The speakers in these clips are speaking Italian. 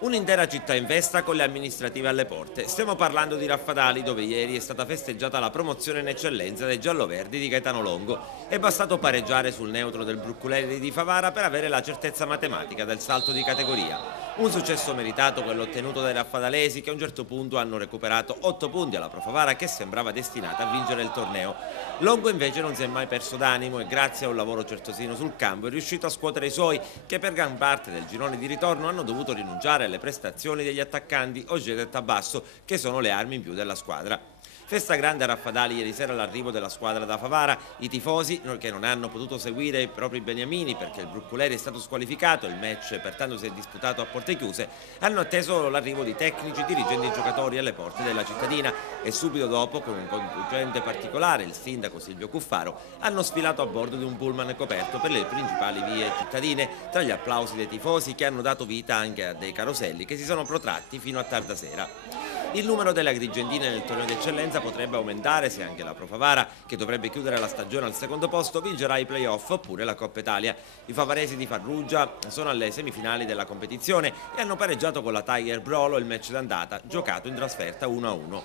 Un'intera città in festa con le amministrative alle porte. Stiamo parlando di Raffadali, dove ieri è stata festeggiata la promozione in eccellenza dei gialloverdi di Gaetano Longo. È bastato pareggiare sul neutro del Brucculeri di Favara per avere la certezza matematica del salto di categoria. Un successo meritato quello ottenuto dai raffadalesi, che a un certo punto hanno recuperato 8 punti alla Pro Favara, che sembrava destinata a vincere il torneo. Longo invece non si è mai perso d'animo e grazie a un lavoro certosino sul campo è riuscito a scuotere i suoi, che per gran parte del girone di ritorno hanno dovuto rinunciare alle prestazioni degli attaccanti Ogeta e Tabasso, che sono le armi in più della squadra. Festa grande a Raffadali ieri sera all'arrivo della squadra da Favara. I tifosi, che non hanno potuto seguire i propri beniamini perché il Brucculeri è stato squalificato, il match pertanto si è disputato a porte chiuse, hanno atteso l'arrivo di tecnici, dirigenti e giocatori alle porte della cittadina e subito dopo, con un contingente particolare, il sindaco Silvio Cuffaro, hanno sfilato a bordo di un pullman coperto per le principali vie cittadine, tra gli applausi dei tifosi che hanno dato vita anche a dei caroselli che si sono protratti fino a tarda sera. Il numero delle agrigentine nel torneo di eccellenza potrebbe aumentare se anche la Pro Favara, che dovrebbe chiudere la stagione al secondo posto, vincerà i playoff oppure la Coppa Italia. I favaresi di Farrugia sono alle semifinali della competizione e hanno pareggiato con la Tiger Brolo il match d'andata, giocato in trasferta 1-1.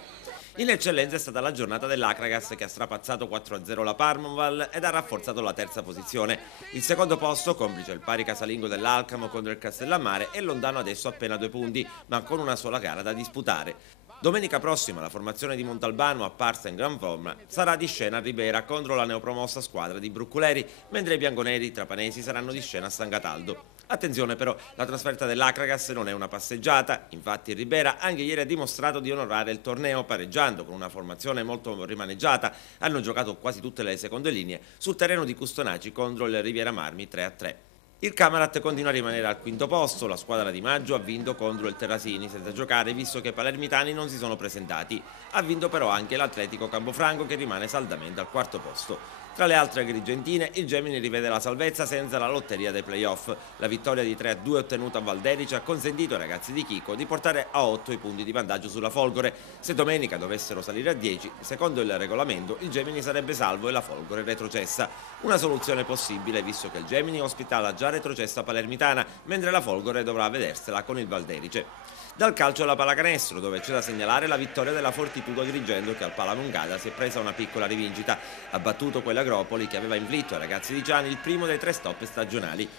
In eccellenza è stata la giornata dell'Acragas, che ha strapazzato 4-0 la Parmonval ed ha rafforzato la terza posizione. Il secondo posto, complice il pari casalingo dell'Alcamo contro il Castellammare, è lontano adesso appena 2 punti, ma con una sola gara da disputare. Domenica prossima la formazione di Montalbano, apparsa in gran forma, sarà di scena a Ribera contro la neopromossa squadra di Brucculeri, mentre i bianconeri trapanesi saranno di scena a San Cataldo. Attenzione però, la trasferta dell'Acragas non è una passeggiata, infatti il Ribera anche ieri ha dimostrato di onorare il torneo pareggiando con una formazione molto rimaneggiata, hanno giocato quasi tutte le seconde linee sul terreno di Custonaci contro il Riviera Marmi 3-3. Il Camerate continua a rimanere al quinto posto, la squadra di Maggio ha vinto contro il Terrasini senza giocare visto che i palermitani non si sono presentati. Ha vinto però anche l'Atletico Campofranco, che rimane saldamente al quarto posto. Tra le altre agrigentine il Gemini rivede la salvezza senza la lotteria dei playoff. La vittoria di 3-2 ottenuta a Valderici ha consentito ai ragazzi di Chico di portare a 8 i punti di vantaggio sulla Folgore. Se domenica dovessero salire a 10, secondo il regolamento il Gemini sarebbe salvo e la Folgore retrocessa. Una soluzione possibile visto che il Gemini ospita la già retrocessa palermitana, mentre la Folgore dovrà vedersela con il Valderice. Dal calcio alla pallacanestro, dove c'è da segnalare la vittoria della Fortitudo Agrigento, che al Palamongada si è presa una piccola rivincita, ha battuto quell'Agropoli che aveva inflitto ai ragazzi di Gianni il primo dei 3 stop stagionali.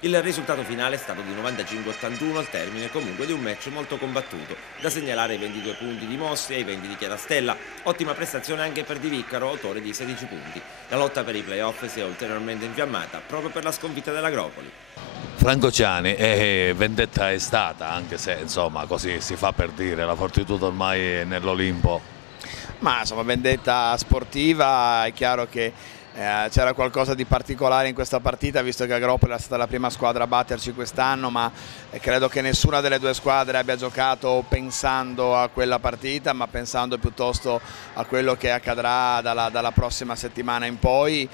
Il risultato finale è stato di 95-81 al termine comunque di un match molto combattuto, da segnalare i 22 punti di Mossi e i 20 di Chiarastella, ottima prestazione anche per Di Viccaro, autore di 16 punti. La lotta per i playoff si è ulteriormente infiammata proprio per la sconfitta dell'Agropoli. Franco Ciani, vendetta è stata, anche se insomma così si fa per dire, la Fortitudo ormai è nell'Olimpo. Ma insomma, vendetta sportiva, è chiaro che c'era qualcosa di particolare in questa partita, visto che Agropoli è stata la prima squadra a batterci quest'anno, ma credo che nessuna delle due squadre abbia giocato pensando a quella partita, ma pensando piuttosto a quello che accadrà dalla prossima settimana in poi.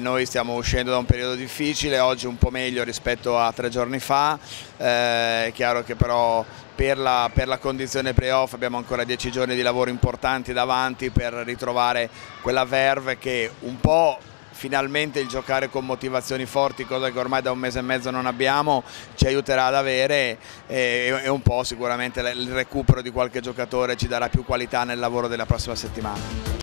Noi stiamo uscendo da un periodo difficile, oggi un po' meglio rispetto a 3 giorni fa, è chiaro che però per la condizione playoff abbiamo ancora 10 giorni di lavoro importanti davanti per ritrovare quella verve che un po' finalmente il giocare con motivazioni forti, cosa che ormai da 1 mese e mezzo non abbiamo, ci aiuterà ad avere, e un po' sicuramente il recupero di qualche giocatore ci darà più qualità nel lavoro della prossima settimana.